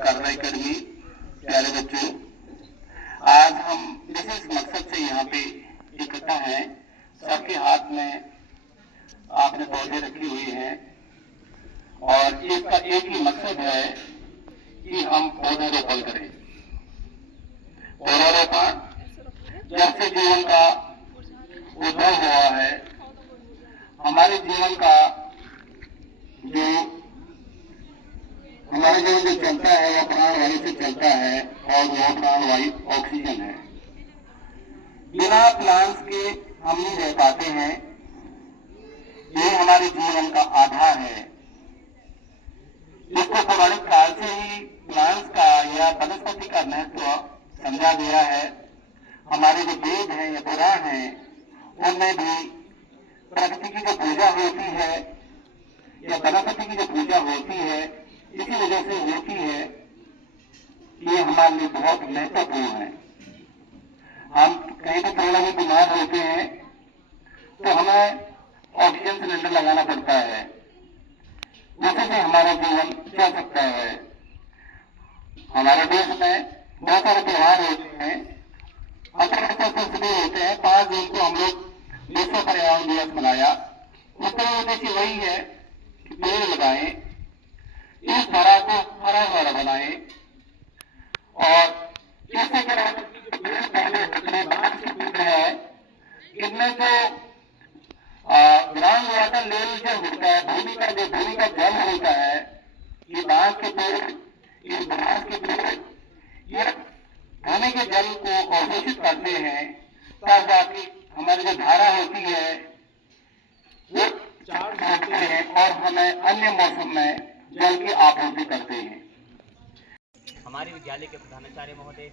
कार्रवाई कर्मी, प्यारे बच्चों, आज हम विशेष मकसद से यहाँ पे इकट्ठा हैं। सबके हाथ में आपने पौधे रखे हुए हैं और इसका एक ही मकसद है कि हम पौधारोपण करें। पौधारोपण जब से जीवन का उद्भव हुआ है, हमारे जीवन का जो चलता है वो प्राणवायु से चलता है और वो प्राणवायु ऑक्सीजन है। बिना प्लांट्स के हम नहीं रह पाते हैं। ये हमारे जीवन का आधार है। इसको पौराणिक काल से ही प्लांट्स का या वनस्पति का महत्व समझा गया है। हमारे जो वेद हैं या पुराण हैं, उनमें भी प्रकृति की जो पूजा होती है या वनस्पति की जो पूजा होती है, इसी वजह से होती है। ये हमारे लिए बहुत महत्वपूर्ण है। हम कहीं भी थोड़ा भी बीमार होते हैं तो हमें ऑक्सीजन सिलेंडर लगाना पड़ता है, उसी से हमारा जीवन चल सकता है। हमारे देश में बहुत सारे त्योहार होते हैं, शुरू होते हैं। 5 जून को हम लोग विश्व पर्यावरण दिवस मनाया। उसका उद्देश्य वही है कि पेड़ लगाएं, इस धरा को हरा भरा बनाएं और इससे क्या है, इनमें जो ग्राउंड वाटर लेवल जो होता है, भूमि का जल होता है, ये बांस के पेड़ ये भूमि के जल को अवशोषित करते हैं, तब जाके हमारी जो धारा होती है वो चार्ज होते हैं और हमें अन्य मौसम में जल की आपूर्ति करते हैं। हमारे विद्यालय के प्रधानाचार्य महोदय,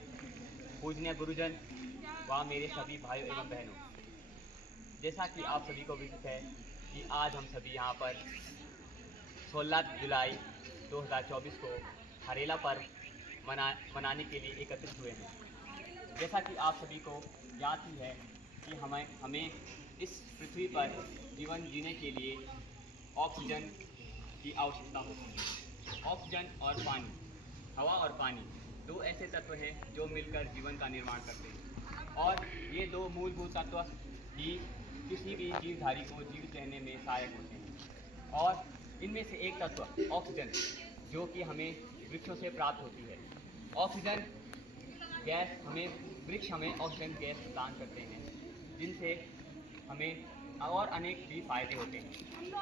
पूजनीय गुरुजन व मेरे सभी भाइयों एवं बहनों, जैसा कि आप सभी को विदित है कि आज हम सभी यहाँ पर 16 जुलाई 2024 को हरेला पर्व मनाने के लिए एकत्रित हुए हैं। जैसा कि आप सभी को याद ही है कि हमें इस पृथ्वी पर जीवन जीने के लिए ऑक्सीजन की आवश्यकता होती है। ऑक्सीजन और पानी, हवा और पानी, दो ऐसे तत्व हैं जो मिलकर जीवन का निर्माण करते हैं और ये दो मूलभूत तत्व ही किसी भी जीवधारी को जीवित रहने में सहायक होते हैं। और इनमें से एक तत्व ऑक्सीजन, जो कि हमें वृक्षों से प्राप्त होती है। ऑक्सीजन गैस वृक्ष हमें ऑक्सीजन गैस प्रदान करते हैं, जिनसे हमें और अनेक भी फायदे होते हैं।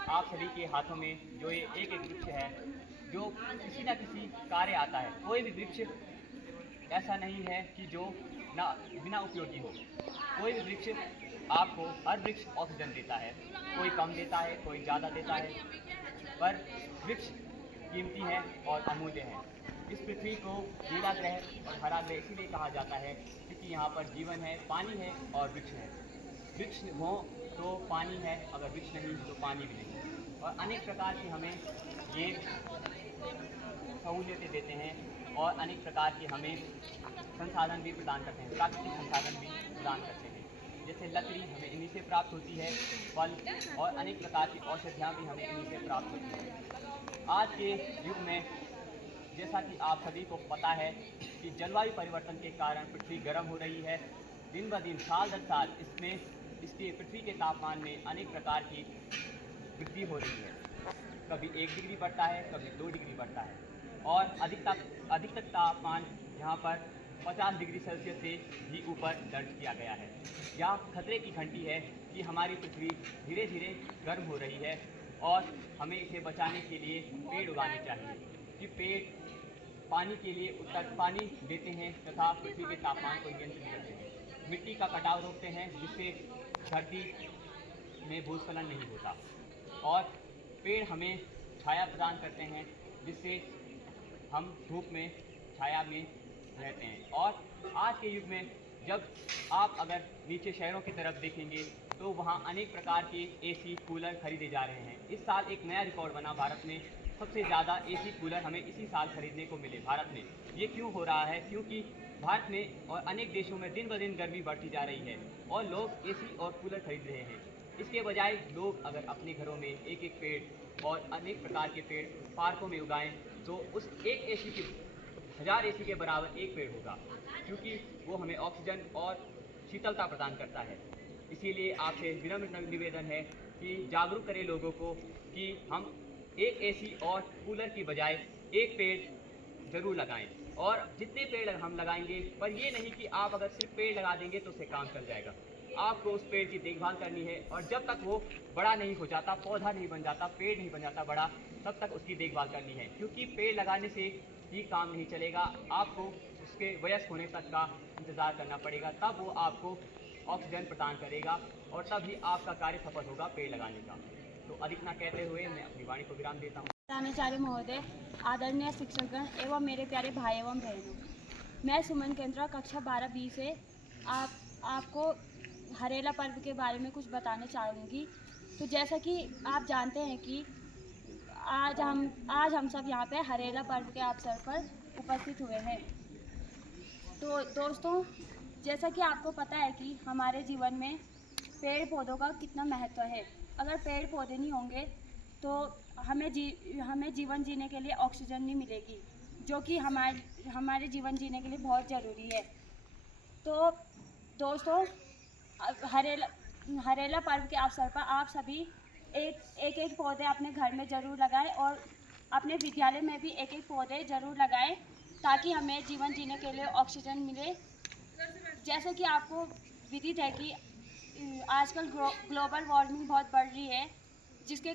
आप सभी के हाथों में जो ये एक वृक्ष है, जो किसी न किसी कार्य आता है। कोई भी वृक्ष ऐसा नहीं है कि जो बिना उपयोगी हो। कोई भी वृक्ष आपको, हर वृक्ष ऑक्सीजन देता है, कोई कम देता है, कोई ज़्यादा देता है, पर वृक्ष कीमती है और अमूल्य है। इस पृथ्वी को नीला ग्रह और हरा ग्रह इसीलिए कहा जाता है क्योंकि यहाँ पर जीवन है, पानी है और वृक्ष है। वृक्ष हो तो पानी है, अगर वृक्ष नहीं तो पानी भी नहीं। और अनेक प्रकार की हमें ये सहूलियतें देते हैं और अनेक प्रकार के हमें संसाधन भी प्रदान करते हैं, प्राकृतिक संसाधन भी प्रदान करते हैं। जैसे लकड़ी हमें इन्हीं से प्राप्त होती है, फल और अनेक प्रकार की औषधियाँ भी हमें इन्हीं से प्राप्त होती हैं। आज के युग में जैसा कि आप सभी को पता है कि जलवायु परिवर्तन के कारण पृथ्वी गर्म हो रही है। दिन ब दिन, साल दर साल इसके पृथ्वी के तापमान में अनेक प्रकार की वृद्धि हो रही है। कभी 1 डिग्री बढ़ता है, कभी 2 डिग्री बढ़ता है और अधिकतम तापमान यहाँ पर 50 डिग्री सेल्सियस से भी ऊपर दर्ज किया गया है। यह खतरे की घंटी है कि हमारी पृथ्वी धीरे धीरे गर्म हो रही है और हमें इसे बचाने के लिए पेड़ उगाने चाहिए कि पेड़ पानी के लिए उत्तम पानी देते हैं तथा पृथ्वी के तापमान को नियंत्रित करते हैं। मिट्टी का कटाव रोकते हैं, जिससे धरती में भूस्खलन नहीं होता और पेड़ हमें छाया प्रदान करते हैं, जिससे हम धूप में छाया में रहते हैं। और आज के युग में जब आप अगर नीचे शहरों की तरफ देखेंगे तो वहाँ अनेक प्रकार के एसी कूलर खरीदे जा रहे हैं। इस साल एक नया रिकॉर्ड बना, भारत में सबसे ज़्यादा एसी कूलर हमें इसी साल खरीदने को मिले भारत में। ये क्यों हो रहा है? क्योंकि भारत में और अनेक देशों में दिन ब दिन गर्मी बढ़ती जा रही है और लोग एसी और कूलर खरीद रहे हैं। इसके बजाय लोग अगर अपने घरों में एक एक पेड़ और अनेक प्रकार के पेड़ पार्कों में उगाएं तो उस एक एसी की 1000 एसी के बराबर एक पेड़ होगा, क्योंकि वो हमें ऑक्सीजन और शीतलता प्रदान करता है। इसीलिए आपसे विनम्र निवेदन है कि जागरूक करें लोगों को कि हम एक एसी और कूलर की बजाय एक पेड़ ज़रूर लगाएं। और जितने पेड़ हम लगाएंगे, पर ये नहीं कि आप अगर सिर्फ पेड़ लगा देंगे तो उससे काम चल जाएगा। आपको उस पेड़ की देखभाल करनी है, और जब तक वो बड़ा नहीं हो जाता, पौधा नहीं बन जाता, पेड़ नहीं बन जाता बड़ा, तब तक उसकी देखभाल करनी है। क्योंकि पेड़ लगाने से ही काम नहीं चलेगा, आपको उसके वयस्क होने तक का इंतज़ार करना पड़ेगा, तब वो आपको ऑक्सीजन प्रदान करेगा और तभी आपका कार्य सफल होगा पेड़ लगाने का। तो अधिक ना कहते हुए मैं अपनी वाणी को विराम देता हूँ। प्रधानाचार्य महोदय, आदरणीय शिक्षकगण एवं मेरे प्यारे भाई एवं बहनों, मैं सुमन केंद्रा कक्षा 12B से आपको हरेला पर्व के बारे में कुछ बताना चाहूँगी। तो जैसा कि आप जानते हैं कि आज हम सब यहाँ पे हरेला पर्व के अवसर पर उपस्थित हुए हैं। तो दोस्तों, जैसा कि आपको पता है कि हमारे जीवन में पेड़ पौधों का कितना महत्व है। अगर पेड़ पौधे नहीं होंगे तो हमें जीवन जीने के लिए ऑक्सीजन नहीं मिलेगी, जो कि हमारे जीवन जीने के लिए बहुत ज़रूरी है। तो दोस्तों, हरेला पर्व के अवसर पर आप सभी एक पौधे अपने घर में ज़रूर लगाएं और अपने विद्यालय में भी एक पौधे ज़रूर लगाएं, ताकि हमें जीवन जीने के लिए ऑक्सीजन मिले। जैसे कि आपको विदित है कि आजकल ग्लोबल वार्मिंग बहुत बढ़ रही है, जिसके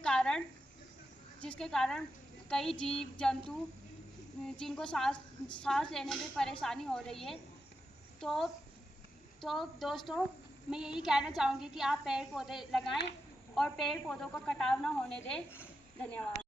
कारण कई जीव जंतु जिनको सांस लेने में परेशानी हो रही है। तो दोस्तों, मैं यही कहना चाहूँगी कि आप पेड़ पौधे लगाएं और पेड़ पौधों को कटाव ना होने दें। धन्यवाद।